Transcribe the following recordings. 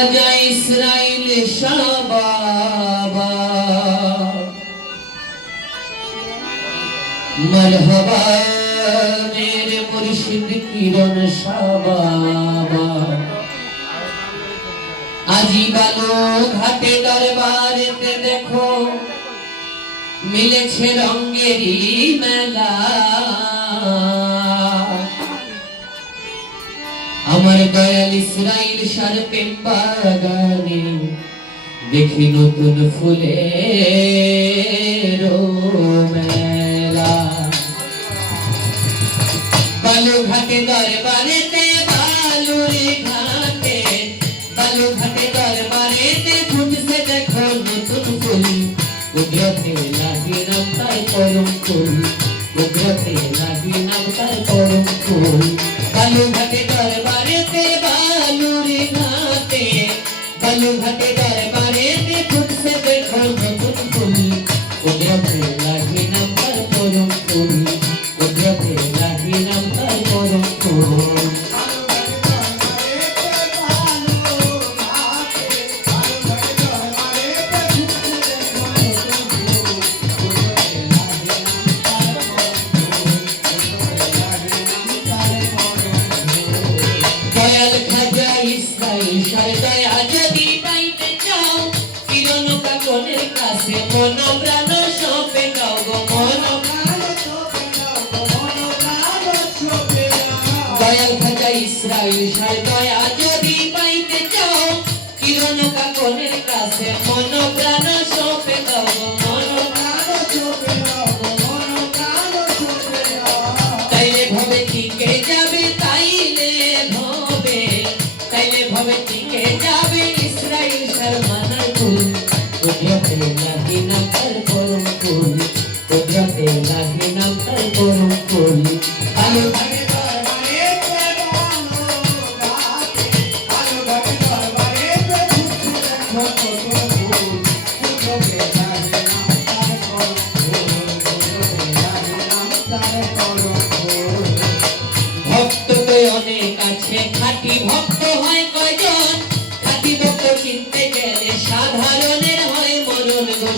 ইসরাইল শাবাবা মরহবা মেরে মুর্শিদ কিরণ শাবাবা আজি বালো ঘাটে দরবারেতে দেখো মিলেছে রঙেরই মেলা আমার দয়াল ইসরাইল শার প্রেম বাগানে দেখি নতুন ফুলের মেলা বালুঘাটে দরবারেতে বালুঘাটে দরবারেতে ফুটছে দেখো নতুন ফুল কুদরতে লাগি নাম তার পরম ফুল কুদরতে লাগি নাম তার পরম ফুল বালুঘাটে দরবারেতে বালুঘাটে দরবারেতে ফুটছে দেখো নতুন ফুল কুদরতে লাগি নাম তার পরম ফুল কুদরতে লাগি নাম তার পরম ফুল দয়াল খাজা ইসরাইল শার দয়া যদি পাইতে চাও কিরণ কাকনের কাছে মন প্রাণ সঁপে দাও গো মন দয়াল খাজা ইসরাইল শার দয়া যদি পাইতে চাও কিরণ কাকনের কাছে মন প্রাণ সঁপে দাও গো মন তাইলে ভবে টিকে যাবে ভবে টিকে যাবে ইসরাইল শার মানার ফুল কুদরতে লাগি নাম তার পরম ফুল কুদরতে লাগি নাম তার পরম ফুল বালুঘাটে দরবারেতে বালুঘাটে দরবারেতে ফুটছে দেখো নতুন ফুল কুদরতে লাগি নাম তার পরম ফুল কুদরতে লাগি নাম তার পরম ফুল ভক্ত তো অনেক আছে খাঁটি ভক্ত হয় কয়জন খাঁটি ভক্ত চিনতে গেলে সাধারণের হয় মরণ গো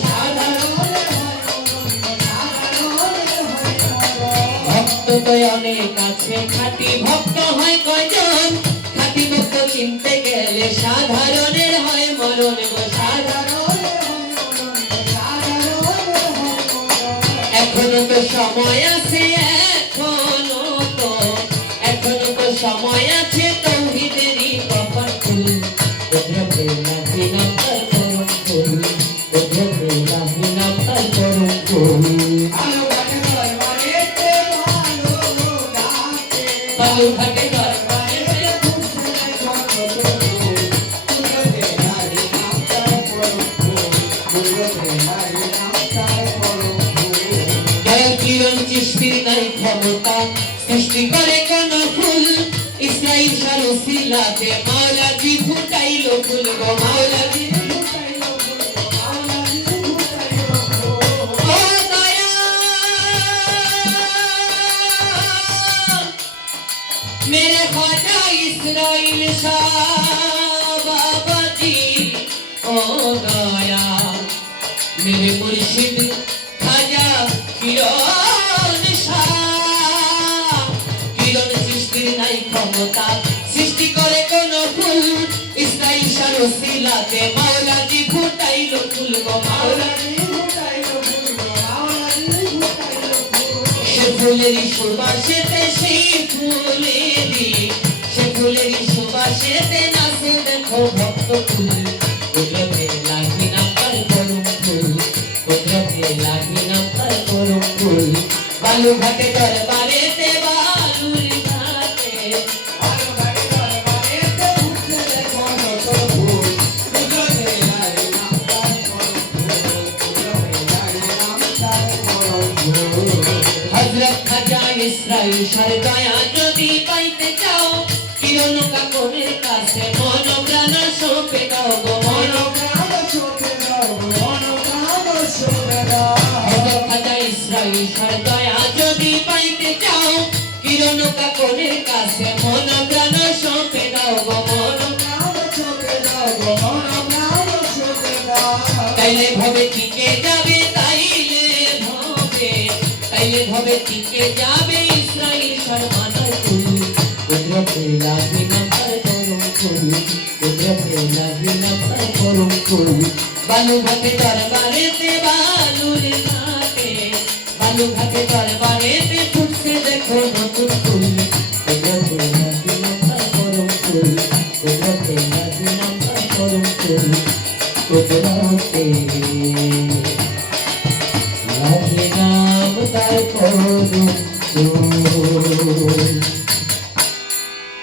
ভক্ত তো অনেক আছে খাঁটি ভক্ত হয় কয়জন খাঁটি ভক্ত চিনতে গেলে সাধারণের হয় মরণ গো এখনো তো সময় আছে এখনো তো সময় আছে তৌহিদেরই কপাল ফুল কুদরতে লাগি নাম তার পরম ফুল কুদরতে লাগি নাম তার পরম ফুল বালুঘাটে দরবারেতে ফুটছে দেখো নতুন ফুল কুদরতে লাগি নাম তার পরম ফুল কুদরতে লাগি নাম তার পরম ফুল দয়াল কিরণ চিশতির নাই ক্ষমতা সৃষ্টি করে কোন ফুল ইসরাইল শার ওসিলাতে মাওলাজি ফুটাইলো ফুল গো মাওলাজি ফুটাইলো ফুল গো মাওলাজি ফুটাইলো ফুল ও দয়া মেরে খাজা ইসরাইল শাহ বাবাজি ও দয়া মেরে মুর্শিদ খাজা কিরণ শাহ কিরণ সৃষ্টির নাই ক্ষমতা সৃষ্টি করে কোন ফুল ইসরাইল শার ওসিলাতে মাওলাজি ফুটাইলো ফুল গো মাওলাজি ফুটাইলো ফুল গো মাওলাজি ফুটাইলো ফুল সে ফুলেরই সুবাসেতে সে ফুলেরই সুবাসেতে নাচে দেখো ভক্ত ফুল কুদরতে লাগি নাম তার পরম ফুল কুদরতে লাগি নাম তার পরম ফুল বালুঘাটে দরবারেতে ফুটছে দেখো নতুন ফুল কুদরতে লাগি নাম তার পরম ফুল কুদরতে লাগি নাম তার পরম ফুল হযরত খাজা ইসরাইল শার দয়া যদি পাইতে চাও কিরণ কাকনের কাছে মন প্রাণ সঁপে দাও গো মন প্রাণ সঁপে দাও গো মন প্রাণ সঁপে দাও হযরত খাজা ইসরাইল শার দয়া যদি পাইতে চাও কিরণ কাকনের কাছে মন প্রাণ সঁপে দাও গো মন প্রাণ সঁপে দাও তাইলে ভবে টিকে যাবে, তাইলে ভবে টিকে যাবে ইসরাইল শর্মানার কুল। কুদরতে লাগি না তার করম কুল, কুদরতে লাগি না তার করম কুল। বালু ঘাটে দরবারেতে বালুর ঘাটে, বালু ঘাটে দরবারেতে ফুটছে দেখো নতুন ফুল। কুদরতে লাগি না তার করম কুল, কুদরতে লাগি না তার করম কুল। কুদরতে লাগি না তার করম কুল।